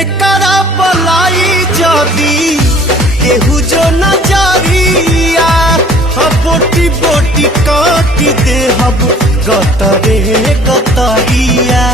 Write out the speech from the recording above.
एकरा पलाई जदी केहू जो नजरिया बोटी बोटी काटी दे हब गतरे गतरिया।